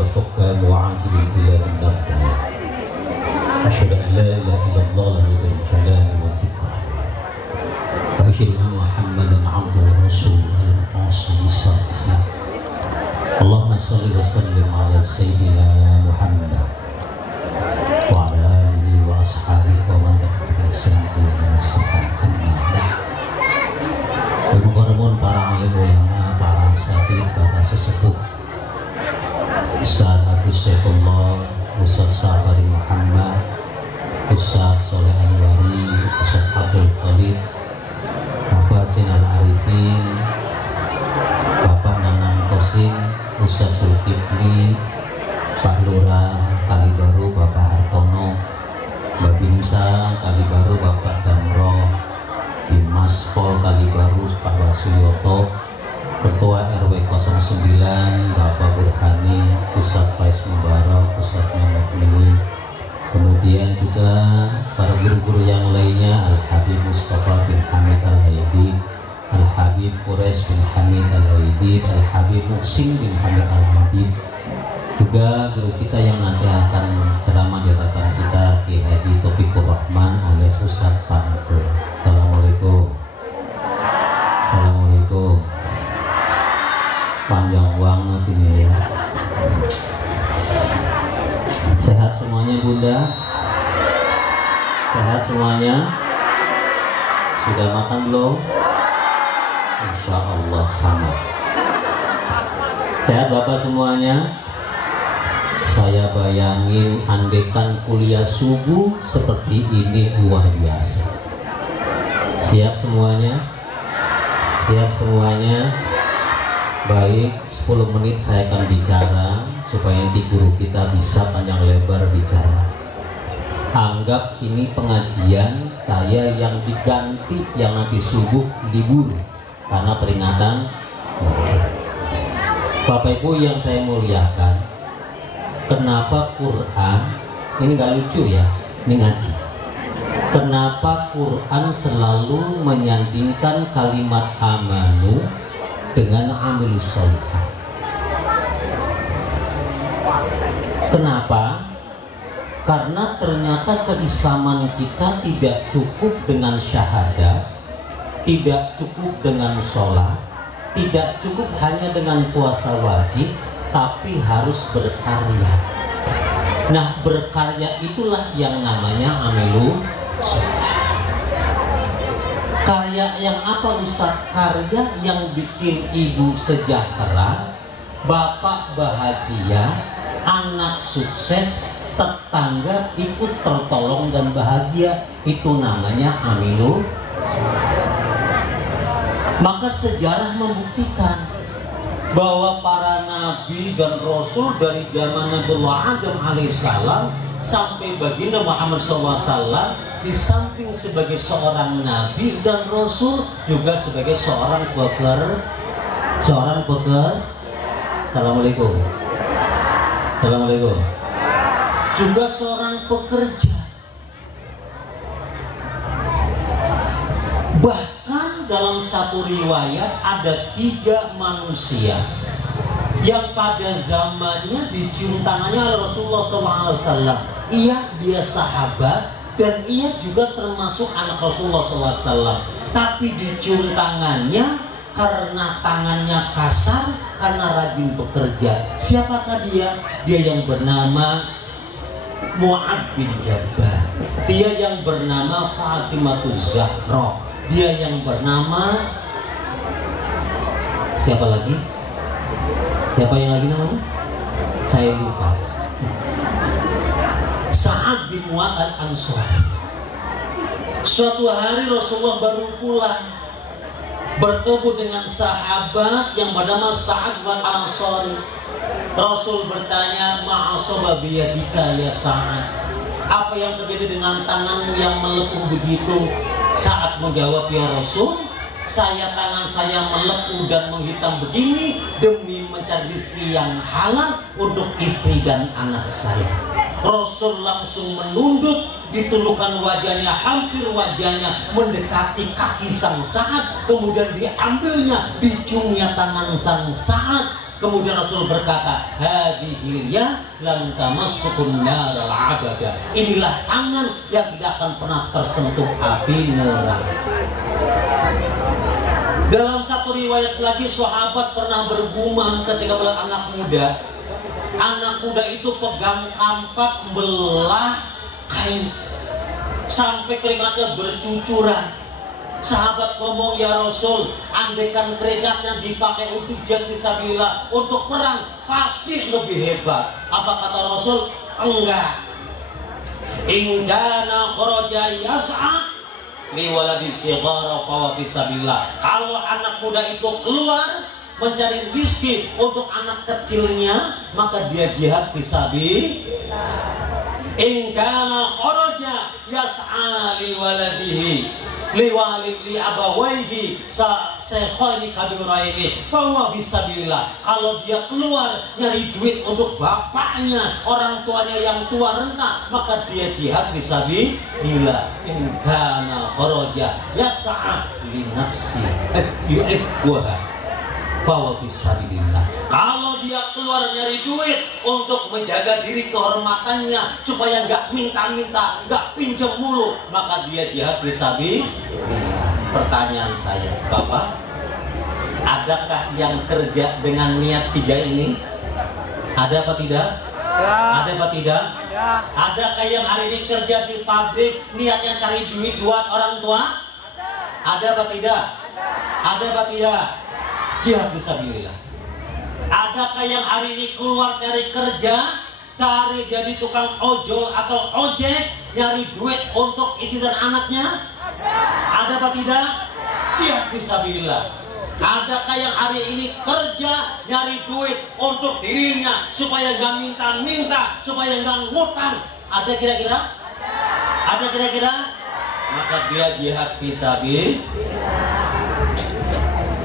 وحكام وعادل إلى النبي أشهد أن لا إله إلا الله له الجلال والإكرام وأشهد أن محمدا عبده ورسوله المعصوم صلى الإسلام اللهم صل وسلم على سيدنا محمد وعلى آله وأصحابه ومن تبعهم بإحسان إلى يوم الدين أما بعد. Mudah-mudahan para alim ulama, para asatidz, para sesepuh Ustaz Agus Saifullah, Ustaz Sabari Muhammad, Ustaz Soleh Anwari, Ustaz Abdul Khalid, Bapak Sinal Arifin, Bapak Nanang Kosim, Ustaz Zulkifli, Pak Lurah Kalibaru, Bapak Hartono, Mbak Binsa Kalibaru, Bapak Damro, Dimas Pol Kalibaru, Pak Wasuyoto, Ketua RW 09 Bapak Burhani, Ustaz Faiz Mubarak, Ustaz Mehmet Mini, kemudian juga para guru-guru yang lainnya, Al-Habib Mustafa bin Hamid Al-Haidi, Al-Habib Quraisy bin Hamid Al-Haidi, Al-Habib Muhsin bin Hamid Al-Haidi, juga guru kita yang nanti akan ceramah di hadapan kita, Ki Haji Taufikur Rahman alias Ustaz Pak Atul. Assalamualaikum. Assalamualaikum. Panjang banget ini ya. Sehat semuanya Bunda? Sehat semuanya? Sudah makan belum? Insya Allah sama. Sehat Bapak semuanya? Saya bayangin andekan kuliah subuh seperti ini luar biasa. Siap semuanya? Siap semuanya? Baik, 10 menit saya akan bicara supaya nanti guru kita bisa panjang lebar bicara. Anggap ini pengajian saya yang diganti yang nanti subuh libur karena peringatan. Bapak Ibu yang saya muliakan, kenapa Quran, ini gak lucu ya, ini ngaji. Kenapa Quran selalu menyandingkan kalimat amanu dengan amilus sholihah? Kenapa? Karena ternyata keislaman kita tidak cukup dengan syahadat, tidak cukup dengan sholat, tidak cukup hanya dengan puasa wajib, tapi harus berkarya. Nah, berkarya itulah yang namanya amilus sholihah. Karya yang apa Ustaz? Karya yang bikin ibu sejahtera, bapak bahagia, anak sukses, tetangga ikut tertolong dan bahagia. Itu namanya amilus. Maka sejarah membuktikan bahwa para nabi dan rasul dari zaman Nabiullah Adam alaihissalam sampai baginda Muhammad SAW, di samping sebagai seorang nabi dan rasul juga sebagai seorang Assalamualaikum. Assalamualaikum. Juga seorang pekerja. Bahkan dalam satu riwayat ada 3 manusia yang pada zamannya dicium tangannya oleh Rasulullah SAW. Dia sahabat dan ia juga termasuk anak Rasulullah SAW. Tapi dicium tangannya karena tangannya kasar, karena rajin bekerja. Siapakah dia? Dia yang bernama Mu'ad bin Jabal. Dia yang bernama Fatimatuz Zahra. Dia yang bernama siapa lagi? Siapa yang lagi namanya? Saya lupa. Sa'ad bin Mu'ad al-Ansari. Suatu hari Rasulullah baru pulang, bertemu dengan sahabat yang bernama Sa'ad bin al-Ansari. Rasul bertanya, ma'asaba biyadika ya Sa'ad, apa yang terjadi dengan tanganmu yang melepuh begitu? Sa'ad menjawab, ya Rasul, tangan saya melepuh dan menghitam begini demi mencari istri yang halal untuk istri dan anak saya. Rasul langsung menunduk, ditundukkan wajahnya, hampir wajahnya mendekati kaki sang Sa'ad, kemudian diambilnya, diciumnya tangan sang Sa'ad. Kemudian Rasul berkata, hadhihi ya lam tamassukun naral abada. Inilah tangan yang tidak akan pernah tersentuh api neraka. Dalam satu riwayat lagi, sahabat pernah bergumam ketika melihat anak muda. Anak muda itu pegang kampak belah kain sampai keringatnya bercucuran. Sahabat ngomong, ya Rasul, andaikan keringatnya dipakai untuk jihad fisabilillah, untuk perang, pasti lebih hebat. Apa kata Rasul? Enggak. Indana kharaja yas'a liwaladi sighara fa fisabilillah. Kalau anak muda itu keluar mencari rizki untuk anak kecilnya, maka dia jihad fisabilillah. In kana kharaja yas'a liwaladihi li abawaihi sekhoini kabiraini bahwa bisabilillah. Kalau dia keluar nyari duit untuk bapaknya, orang tuanya yang tua renta, maka dia jihad bisabilillah. In kana kharaja yas'a li nafsi yuhibbuha bahwa bisabilillah. Kalau dia keluar nyari duit untuk menjaga diri kehormatannya supaya nggak minta-minta, nggak pinjam mulu, maka dia jihad fisabilillah. Pertanyaan saya, Bapak, adakah yang kerja dengan niat tiga ini? Ada apa tidak? Ya. Ada apa tidak? Ya. Adakah yang hari ini kerja di pabrik niatnya cari duit buat orang tua? Ada apa tidak? Ada apa tidak? Jihad fisabilillah. Adakah yang hari ini keluar cari kerja, cari jadi tukang ojol atau ojek, nyari duit untuk istri dan anaknya? Ada apa tidak? Jihad fisabilillah. Adakah yang hari ini kerja nyari duit untuk dirinya supaya nggak minta-minta, supaya nggak ngutang? Ada kira-kira? Ada kira-kira? Maka dia jihad fisabilillah.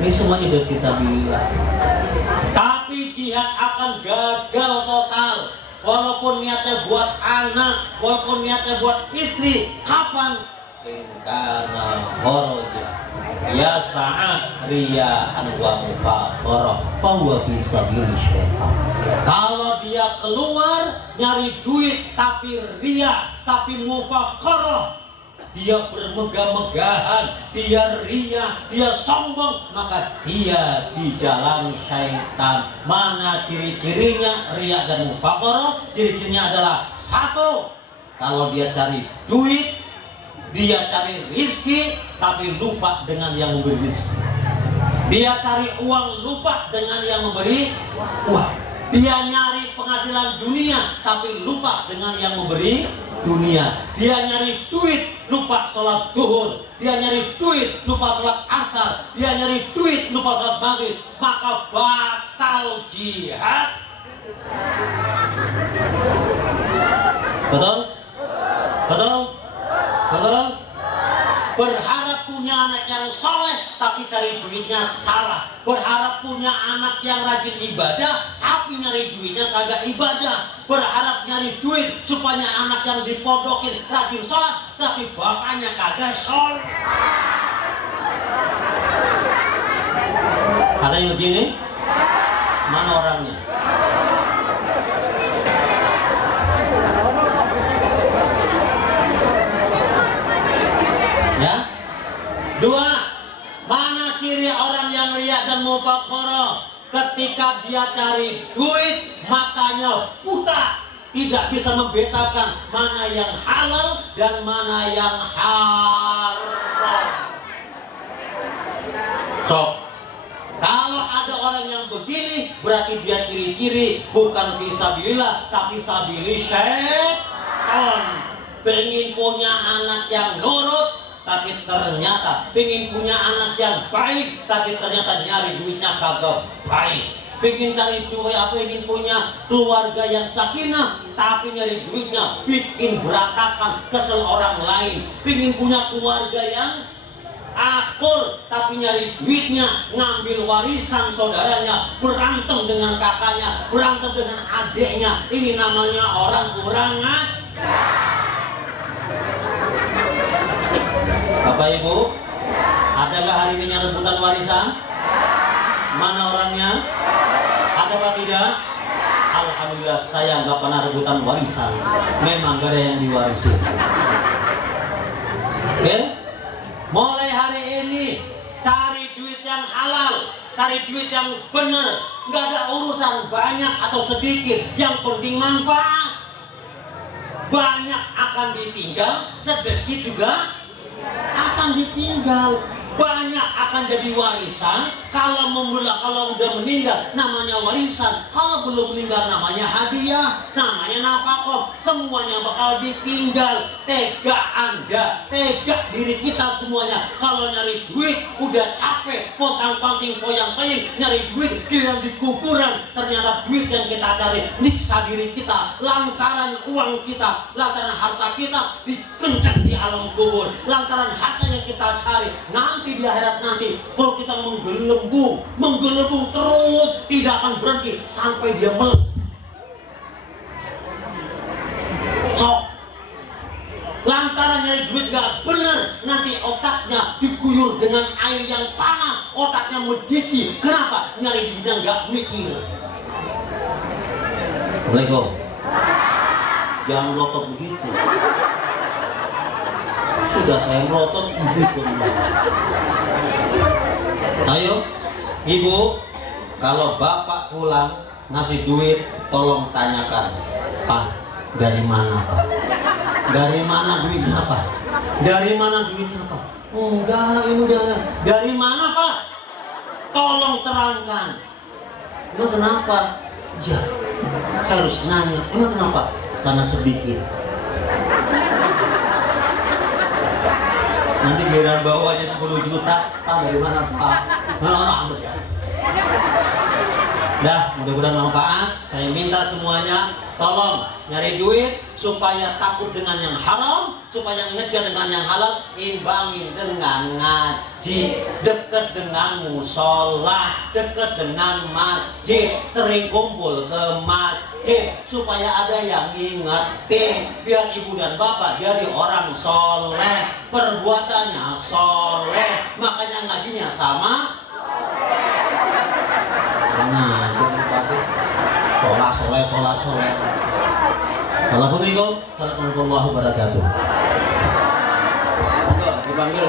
Ini semuanya jihad fisabilillah. Tapi jihad akan gagal total walaupun niatnya buat anak, walaupun niatnya buat istri. Kapan? Karena kharaja ya sa'at riya'an wa mufakhara fa huwa fisabilillah. Kalau dia keluar nyari duit tapi riya, tapi mufakhara, dia bermegah-megahan, dia riya, dia sombong, maka dia di jalan syaitan. Mana ciri-cirinya riya dan mufakhara? Ciri-cirinya adalah satu, kalau dia cari duit, dia cari rizki, tapi lupa dengan yang memberi rizki. Dia cari uang, lupa dengan yang memberi uang. Dia nyari penghasilan dunia, tapi lupa dengan yang memberi dunia. Dia nyari duit, lupa sholat duhur. Dia nyari duit, lupa sholat asar. Dia nyari duit, lupa sholat maghrib. Maka batal jihad. Betul? Betul? Betul? Berharap punya anak yang soleh tapi cari duitnya salah. Berharap punya anak yang rajin ibadah tapi nyari duitnya kagak ibadah. Berharap nyari duit supaya anak yang dipondokin rajin sholat tapi bapaknya kagak sholat. Ada yang begini? Mana orangnya? Ya. Dua, mana ciri orang yang riya dan mufakhara? Ketika dia cari duit, matanya buta, tidak bisa membedakan mana yang halal dan mana yang haram. Cok. Kalau ada orang yang begini, berarti dia ciri-ciri bukan fisabilillah, tapi sabili syaitan. Pengen punya anak yang nurut, tapi ternyata pengen punya anak yang baik, tapi ternyata nyari duitnya kagak baik. Pengen cari duit apa, ingin punya keluarga yang sakinah, tapi nyari duitnya bikin berantakan, kesel orang lain. Pengen punya keluarga yang akur, tapi nyari duitnya ngambil warisan saudaranya, berantem dengan kakaknya, berantem dengan adiknya. Ini namanya orang kurang ajar. Bapak Ibu, adakah hari ini yang rebutan warisan? Mana orangnya? Ada apa tidak? Alhamdulillah saya nggak pernah rebutan warisan. Memang gak ada yang diwarisi. Oke? Mulai hari ini cari duit yang halal, cari duit yang benar. Nggak ada urusan banyak atau sedikit. Yang penting manfaat. Banyak akan ditinggal, sedikit juga akan ditinggal. Banyak akan jadi warisan. Kalau udah meninggal namanya warisan. Kalau belum meninggal namanya hadiah, namanya nafkah. Semuanya bakal ditinggal. Tega Anda, tega diri kita semuanya. Kalau nyari duit udah capek, pontang-panting poyang-paying nyari duit kira di kuburan. Ternyata duit yang kita cari nyiksa diri kita lantaran uang kita, lantaran harta kita dikencang di alam kubur, lantaran harta yang kita cari nanti di akhirat nanti kalau kita menggelembung terus tidak akan berhenti sampai dia meledak. Sok lantaran nyari duit gak bener, nanti otaknya diguyur dengan air yang panas, otaknya mendidih. Kenapa? Nyari duitnya gak mikir. Assalamualaikum. Jangan melotot begitu. Sudah saya melotot, ibu pun. Ayo, ibu, kalau bapak pulang ngasih duit, tolong tanyakan, Pak, dari mana Pak? Dari mana duitnya Pak? Dari mana duitnya Pak? Enggak, ini jangan. Dari mana Pak? Tolong terangkan. Emang kenapa? Ya, saya harus nanya. Emang kenapa? Karena sedikit. Nanti biar bawanya 10 juta. Pak, dari mana Pak? Nah, ya. Dah, mudah-mudahan manfaat. Saya minta semuanya tolong nyari duit supaya takut dengan yang haram, supaya ngejar dengan yang halal, imbangin dengan ngaji, dekat dengan musola, dekat dengan masjid, sering kumpul ke masjid supaya ada yang ingetin, biar ibu dan bapak jadi orang soleh, perbuatannya soleh, makanya ngajinya sama. Nah, sholat soleh. Assalamualaikum warahmatullahi wabarakatuh. Dipanggil